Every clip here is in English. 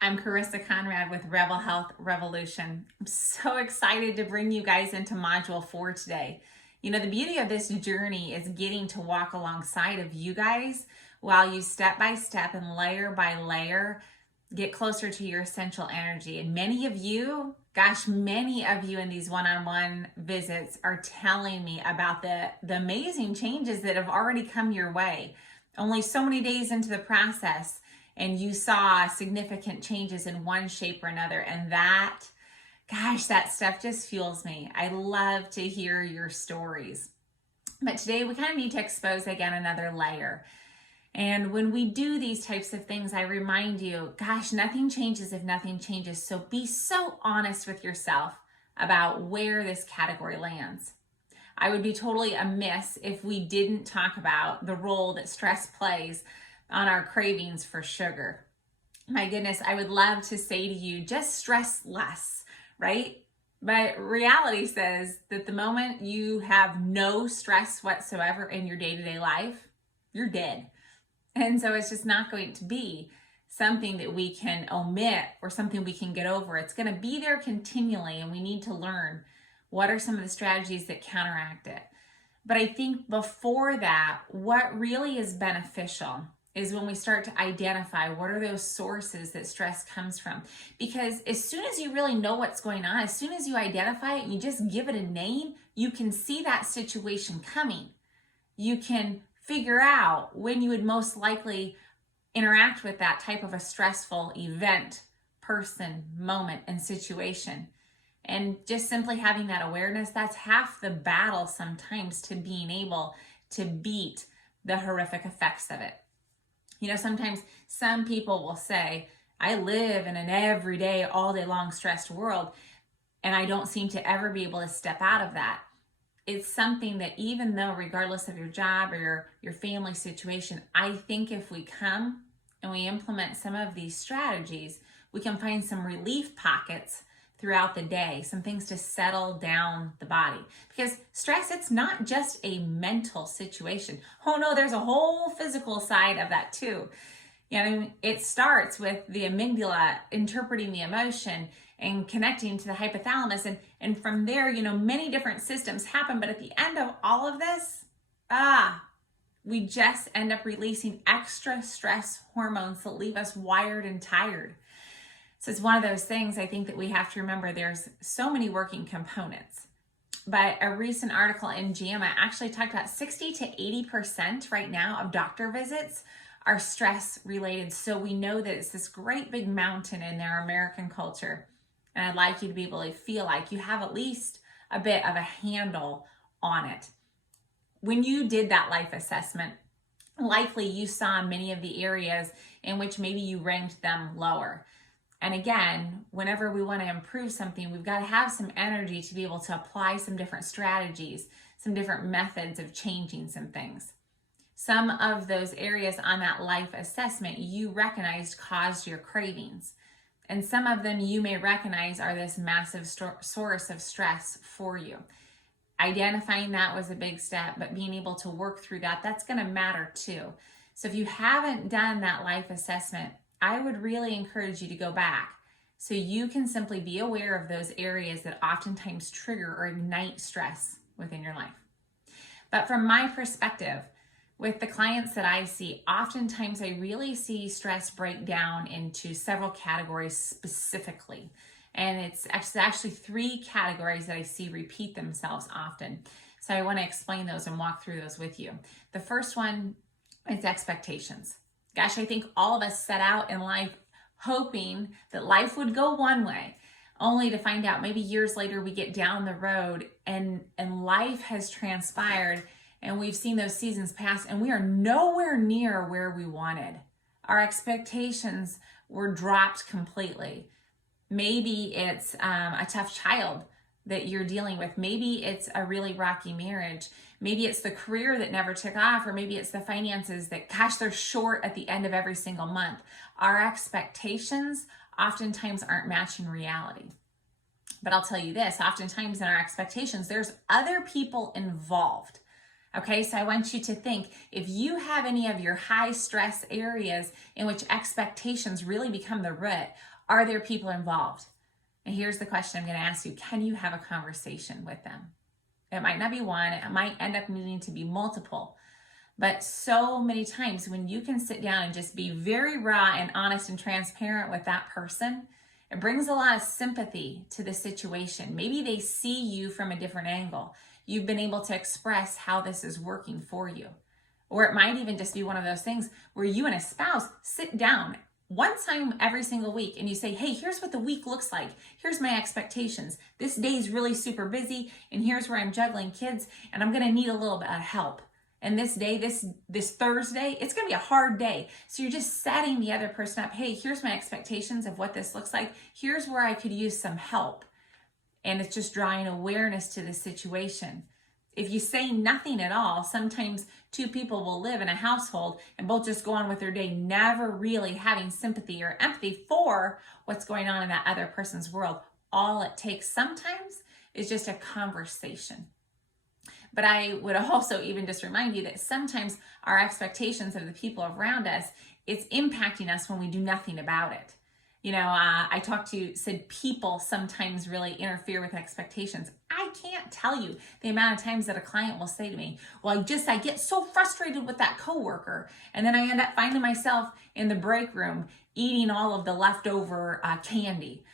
I'm Carissa Conrad with Rebel Health Revolution. I'm so excited to bring you guys into Module 4 today. You know, the beauty of this journey is getting to walk alongside of you guys while you step by step and layer by layer get closer to your essential energy. And many of you, many of you in these one-on-one visits are telling me about the amazing changes that have already come your way. Only so many days into the process, and you saw significant changes in one shape or another. And that stuff just fuels me. I love to hear your stories. But today we kind of need to expose again another layer. And when we do these types of things, I remind you, nothing changes if nothing changes. So be so honest with yourself about where this category lands. I would be totally amiss if we didn't talk about the role that stress plays on our cravings for sugar. My goodness, I would love to say to you, just stress less, right? But reality says that the moment you have no stress whatsoever in your day-to-day life, you're dead. And so it's just not going to be something that we can omit or something we can get over. It's going to be there continually, and we need to learn what are some of the strategies that counteract it. But I think before that, what really is beneficial is when we start to identify what are those sources that stress comes from. Because as soon as you really know what's going on, as soon as you identify it and you just give it a name, you can see that situation coming. You can figure out when you would most likely interact with that type of a stressful event, person, moment, and situation. And just simply having that awareness, that's half the battle sometimes to being able to beat the horrific effects of it. You know, sometimes some people will say, I live in an everyday, all day long stressed world, and I don't seem to ever be able to step out of that. It's something that even though, regardless of your job or your family situation, I think if we come and we implement some of these strategies, we can find some relief pockets throughout the day, some things to settle down the body. Because stress, it's not just a mental situation. Oh no, there's a whole physical side of that too. You know, it starts with the amygdala interpreting the emotion and connecting to the hypothalamus. And from there, you know, many different systems happen. But at the end of all of this, we just end up releasing extra stress hormones that leave us wired and tired. So it's one of those things I think that we have to remember there's so many working components. But a recent article in JAMA actually talked about 60 to 80% right now of doctor visits are stress related. So we know that it's this great big mountain in our American culture. And I'd like you to be able to feel like you have at least a bit of a handle on it. When you did that life assessment, likely you saw many of the areas in which maybe you ranked them lower. And again, whenever we want to improve something, we've got to have some energy to be able to apply some different strategies, some different methods of changing some things. Some of those areas on that life assessment you recognized caused your cravings. And some of them you may recognize are this massive source of stress for you. Identifying that was a big step, but being able to work through that, that's going to matter too. So if you haven't done that life assessment, I would really encourage you to go back so you can simply be aware of those areas that oftentimes trigger or ignite stress within your life. But from my perspective, with the clients that I see, oftentimes I really see stress break down into several categories specifically. And it's actually 3 categories that I see repeat themselves often. So I want to explain those and walk through those with you. The first one is expectations. I think all of us set out in life hoping that life would go one way, only to find out maybe years later we get down the road and life has transpired and we've seen those seasons pass and we are nowhere near where we wanted. Our expectations were dropped completely. Maybe it's a tough child that you're dealing with. Maybe it's a really rocky marriage. Maybe it's the career that never took off, or maybe it's the finances that, they're short at the end of every single month. Our expectations oftentimes aren't matching reality. But I'll tell you this, oftentimes in our expectations, there's other people involved Okay, so I want you to think, if you have any of your high stress areas in which expectations really become the root, are there people involved? And here's the question I'm going to ask you. Can you have a conversation with them? It might not be one, it might end up needing to be multiple. But so many times when you can sit down and just be very raw and honest and transparent with that person, it brings a lot of sympathy to the situation. Maybe they see you from a different angle. You've been able to express how this is working for you. Or it might even just be one of those things where you and a spouse sit down one time every single week and you say, hey, here's what the week looks like. Here's my expectations. This day's really super busy and here's where I'm juggling kids and I'm gonna need a little bit of help. And this day, this Thursday, it's going to be a hard day. So you're just setting the other person up. Hey, here's my expectations of what this looks like. Here's where I could use some help. And it's just drawing awareness to the situation. If you say nothing at all, sometimes two people will live in a household and both just go on with their day, never really having sympathy or empathy for what's going on in that other person's world. All it takes sometimes is just a conversation. But I would also even just remind you that sometimes our expectations of the people around us, it's impacting us when we do nothing about it. You know, I said people sometimes really interfere with expectations. I can't tell you the amount of times that a client will say to me, well, I get so frustrated with that coworker. And then I end up finding myself in the break room eating all of the leftover candy,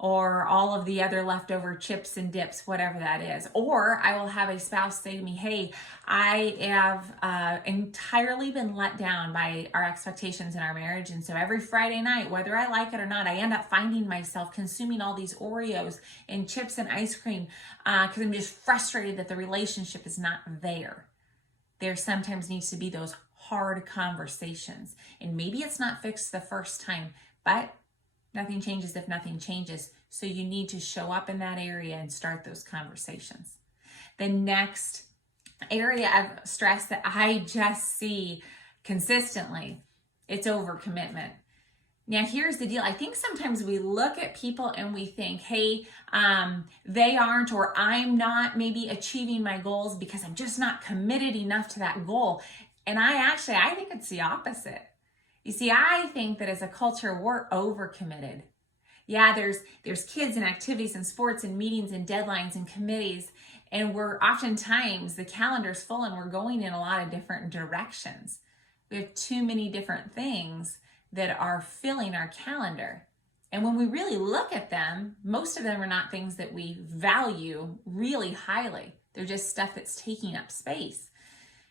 or all of the other leftover chips and dips, whatever that is. Or I will have a spouse say to me, hey, I have entirely been let down by our expectations in our marriage. And so every Friday night, whether I like it or not, I end up finding myself consuming all these Oreos and chips and ice cream because I'm just frustrated that the relationship is not there. There sometimes needs to be those hard conversations. And maybe it's not fixed the first time, but nothing changes if nothing changes. So you need to show up in that area and start those conversations. The next area of stress that I just see consistently, it's overcommitment. Now, here's the deal. I think sometimes we look at people and we think, hey, they aren't, or I'm not maybe achieving my goals because I'm just not committed enough to that goal. And I think it's the opposite. You see, I think that as a culture, we're overcommitted. Yeah, there's kids and activities and sports and meetings and deadlines and committees, and we're oftentimes, the calendar's full and we're going in a lot of different directions. We have too many different things that are filling our calendar. And when we really look at them, most of them are not things that we value really highly. They're just stuff that's taking up space.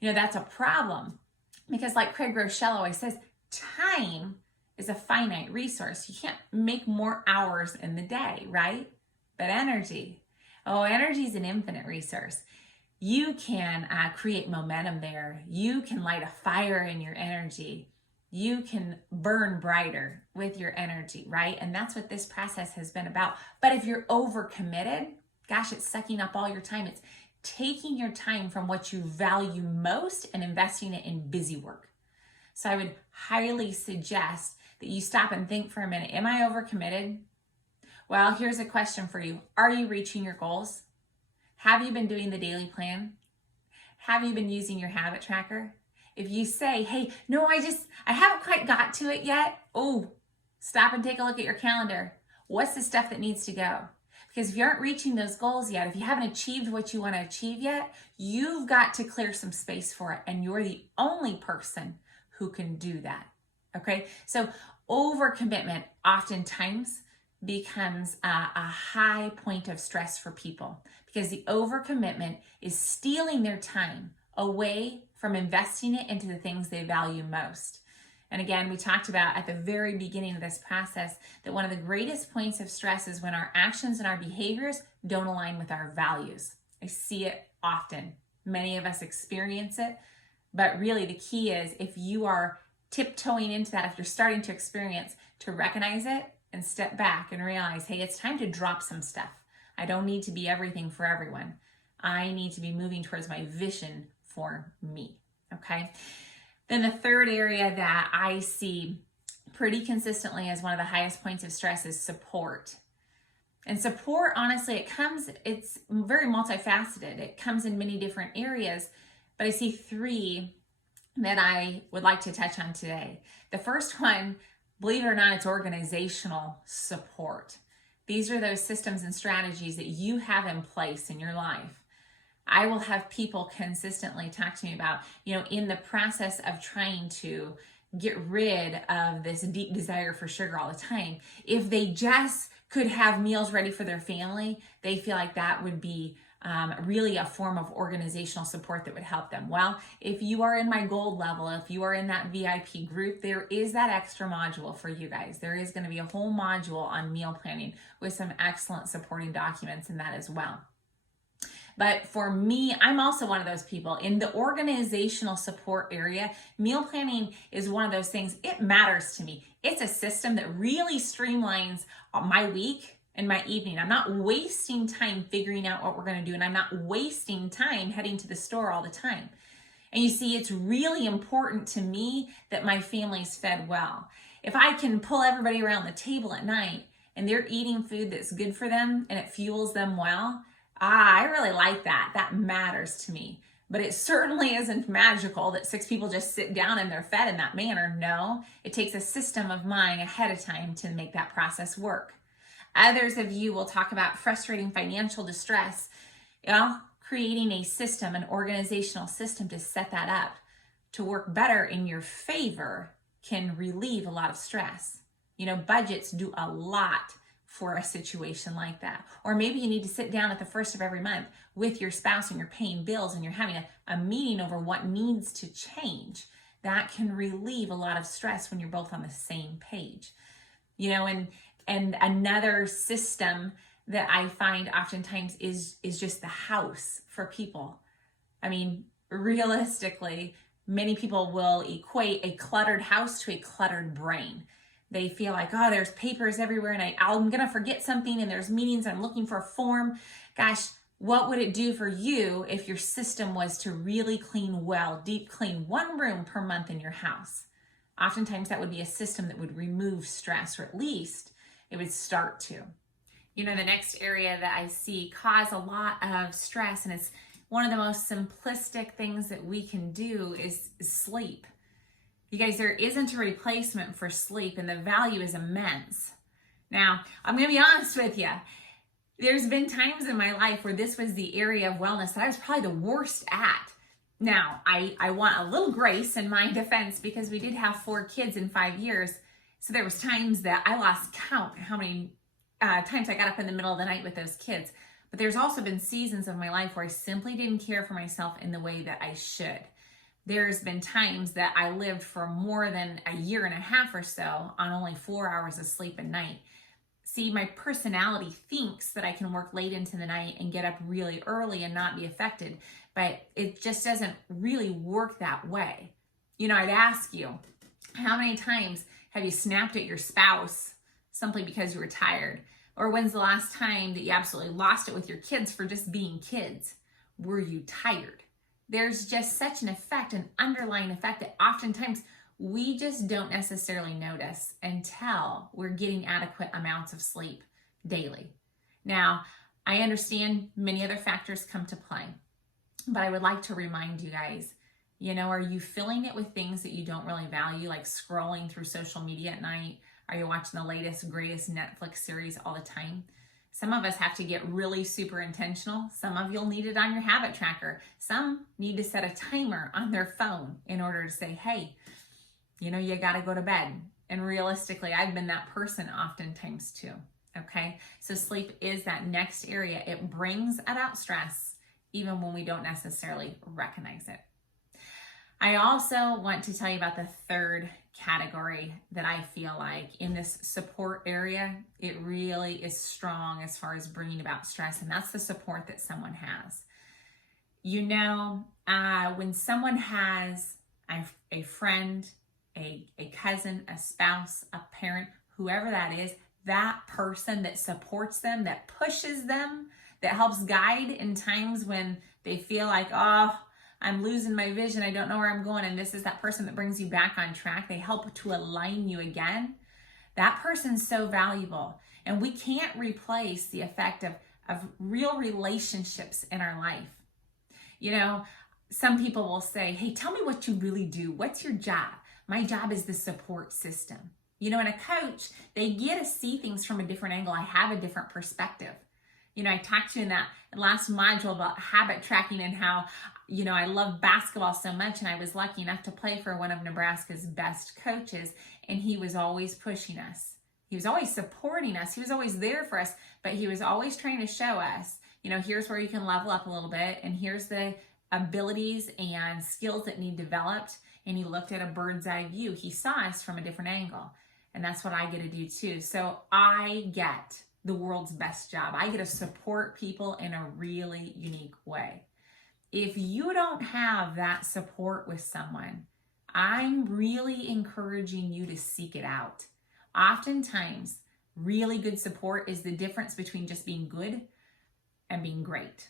You know, that's a problem because like Craig Groeschel always says, time is a finite resource. You can't make more hours in the day, right? But energy is an infinite resource. You can create momentum there. You can light a fire in your energy. You can burn brighter with your energy, right? And that's what this process has been about. But if you're overcommitted, gosh, it's sucking up all your time. It's taking your time from what you value most and investing it in busy work. So I would highly suggest that you stop and think for a minute, am I overcommitted? Well, here's a question for you. Are you reaching your goals? Have you been doing the daily plan? Have you been using your habit tracker? If you say, hey, no, I haven't quite got to it yet. Oh, stop and take a look at your calendar. What's the stuff that needs to go? Because if you aren't reaching those goals yet, if you haven't achieved what you want to achieve yet, you've got to clear some space for it. And you're the only person who can do that. Okay, so overcommitment oftentimes becomes a high point of stress for people because the overcommitment is stealing their time away from investing it into the things they value most. And again, we talked about at the very beginning of this process that one of the greatest points of stress is when our actions and our behaviors don't align with our values. I see it often. Many of us experience it. But really the key is if you are tiptoeing into that, if you're starting to experience, to recognize it and step back and realize, hey, it's time to drop some stuff. I don't need to be everything for everyone. I need to be moving towards my vision for me, okay? Then the third area that I see pretty consistently as one of the highest points of stress is support. And support, honestly, it's very multifaceted. It comes in many different areas. but I see three that I would like to touch on today. The first one, believe it or not, it's organizational support. These are those systems and strategies that you have in place in your life. I will have people consistently talk to me about, in the process of trying to get rid of this deep desire for sugar all the time, if they just could have meals ready for their family, they feel like that would be really a form of organizational support that would help them. Well, if you are in my gold level, if you are in that VIP group, there is that extra module for you guys. There is going to be a whole module on meal planning with some excellent supporting documents in that as well. But for me, I'm also one of those people in the organizational support area. Meal planning is one of those things, it matters to me. It's a system that really streamlines my week and my evening. I'm not wasting time figuring out what we're going to do, and I'm not wasting time heading to the store all the time. And you see, it's really important to me that my family's fed well. If I can pull everybody around the table at night and they're eating food that's good for them and it fuels them well, I really like that. That matters to me. But it certainly isn't magical that 6 people just sit down and they're fed in that manner. No, it takes a system of mind ahead of time to make that process work. Others of you will talk about frustrating financial distress. Creating a system, an organizational system to set that up to work better in your favor can relieve a lot of stress. Budgets do a lot for a situation like that. Or maybe you need to sit down at the first of every month with your spouse and you're paying bills and you're having a meeting over what needs to change. That can relieve a lot of stress when you're both on the same page. And another system that I find oftentimes is just the house for people. I mean, realistically, many people will equate a cluttered house to a cluttered brain. They feel like, there's papers everywhere and I'm going to forget something, and there's meetings and I'm looking for a form. Gosh, what would it do for you if your system was to really clean well, deep clean 1 room per month in your house? Oftentimes that would be a system that would remove stress, or at least it would start to. The next area that I see cause a lot of stress, and it's one of the most simplistic things that we can do, is sleep. You guys, there isn't a replacement for sleep, and the value is immense. Now, I'm going to be honest with you. There's been times in my life where this was the area of wellness that I was probably the worst at. Now, I want a little grace in my defense, because we did have 4 kids in 5 years. So there was times that I lost count how many times I got up in the middle of the night with those kids. But there's also been seasons of my life where I simply didn't care for myself in the way that I should. There's been times that I lived for more than a year and a half or so on only 4 hours of sleep a night. See, my personality thinks that I can work late into the night and get up really early and not be affected, but it just doesn't really work that way. I'd ask you, how many times have you snapped at your spouse simply because you were tired? Or when's the last time that you absolutely lost it with your kids for just being kids? Were you tired? There's just such an effect, an underlying effect, that oftentimes we just don't necessarily notice until we're getting adequate amounts of sleep daily. Now, I understand many other factors come to play, but I would like to remind you guys, are you filling it with things that you don't really value, like scrolling through social media at night? Are you watching the latest, greatest Netflix series all the time? Some of us have to get really super intentional. Some of you'll need it on your habit tracker. Some need to set a timer on their phone in order to say, hey, you got to go to bed. And realistically, I've been that person oftentimes too. Okay. So sleep is that next area. It brings about stress even when we don't necessarily recognize it. I also want to tell you about the third category that I feel like in this support area, it really is strong as far as bringing about stress, and that's the support that someone has. When someone has a friend, a cousin, a spouse, a parent, whoever that is, that person that supports them, that pushes them, that helps guide in times when they feel like, I'm losing my vision, I don't know where I'm going, and this is that person that brings you back on track. They help to align you again. That person's so valuable, and we can't replace the effect of real relationships in our life. some people will say, hey, tell me what you really do. What's your job? My job is the support system. You know, and a coach, they get to see things from a different angle. I have a different perspective. You know, I talked to you in that last module about habit tracking and how, you know, I love basketball so much, and I was lucky enough to play for one of Nebraska's best coaches, and he was always pushing us. He was always supporting us. He was always there for us, but he was always trying to show us, you know, here's where you can level up a little bit, and here's the abilities and skills that need developed. And he looked at a bird's eye view. He saw us from a different angle. And that's what I get to do too. So I get the world's best job. I get to support people in a really unique way. If you don't have that support with someone, I'm really encouraging you to seek it out. Oftentimes, really good support is the difference between just being good and being great.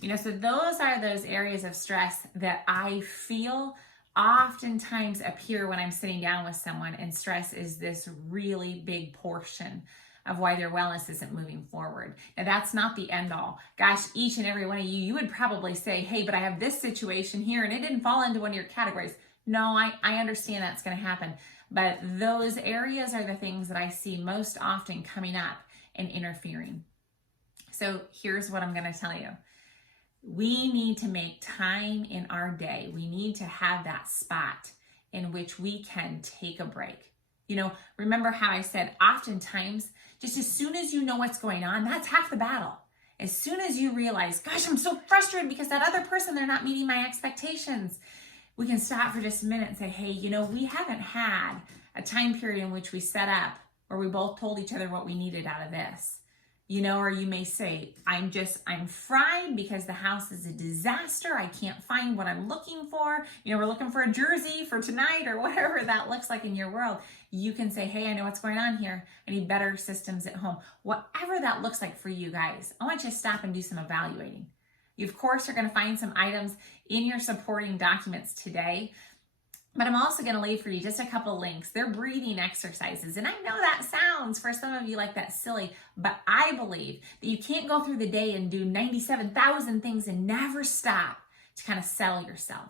You know, so those are those areas of stress that I feel oftentimes appear when I'm sitting down with someone, and stress is this really big portion of why their wellness isn't moving forward. Now, that's not the end all. Gosh, each and every one of you would probably say, hey, but I have this situation here and it didn't fall into one of your categories. No, I understand that's going to happen. But those areas are the things that I see most often coming up and interfering. So here's what I'm going to tell you. We need to make time in our day. We need to have that spot in which we can take a break. You know, remember how I said oftentimes, just as soon as you know what's going on, that's half the battle. As soon as you realize, gosh, I'm so frustrated because that other person, they're not meeting my expectations, we can stop for just a minute and say, hey, you know, we haven't had a time period in which we set up where we both told each other what we needed out of this. You know, or you may say, I'm fried because the house is a disaster. I can't find what I'm looking for. You know, we're looking for a jersey for tonight or whatever that looks like in your world. You can say, hey, I know what's going on here. I need better systems at home. Whatever that looks like for you guys, I want you to stop and do some evaluating. You, of course, are going to find some items in your supporting documents today. But I'm also going to leave for you just a couple links. They're breathing exercises. And I know that sounds for some of you like that's silly, but I believe that you can't go through the day and do 97,000 things and never stop to kind of settle yourself.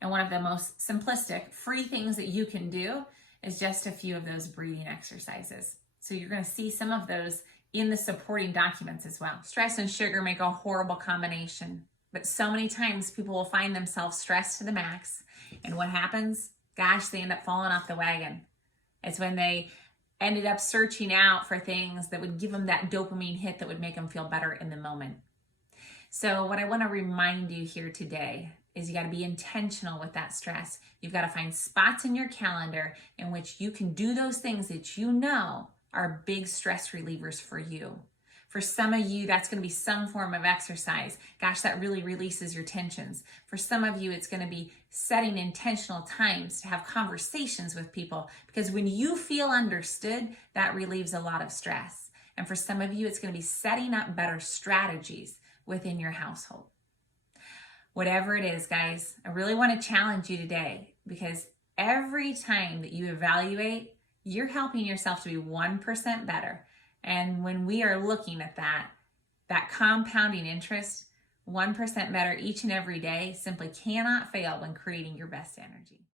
And one of the most simplistic, free things that you can do is just a few of those breathing exercises. So you're going to see some of those in the supporting documents as well. Stress and sugar make a horrible combination. But so many times people will find themselves stressed to the max. And what happens? Gosh, they end up falling off the wagon. It's when they ended up searching out for things that would give them that dopamine hit that would make them feel better in the moment. So what I want to remind you here today is you got to be intentional with that stress. You've got to find spots in your calendar in which you can do those things that you know are big stress relievers for you. For some of you, that's going to be some form of exercise. Gosh, that really releases your tensions. For some of you, it's going to be setting intentional times to have conversations with people, because when you feel understood, that relieves a lot of stress. And for some of you, it's going to be setting up better strategies within your household. Whatever it is, guys, I really want to challenge you today, because every time that you evaluate, you're helping yourself to be 1% better. And when we are looking at that compounding interest, 1% better each and every day simply cannot fail when creating your best energy.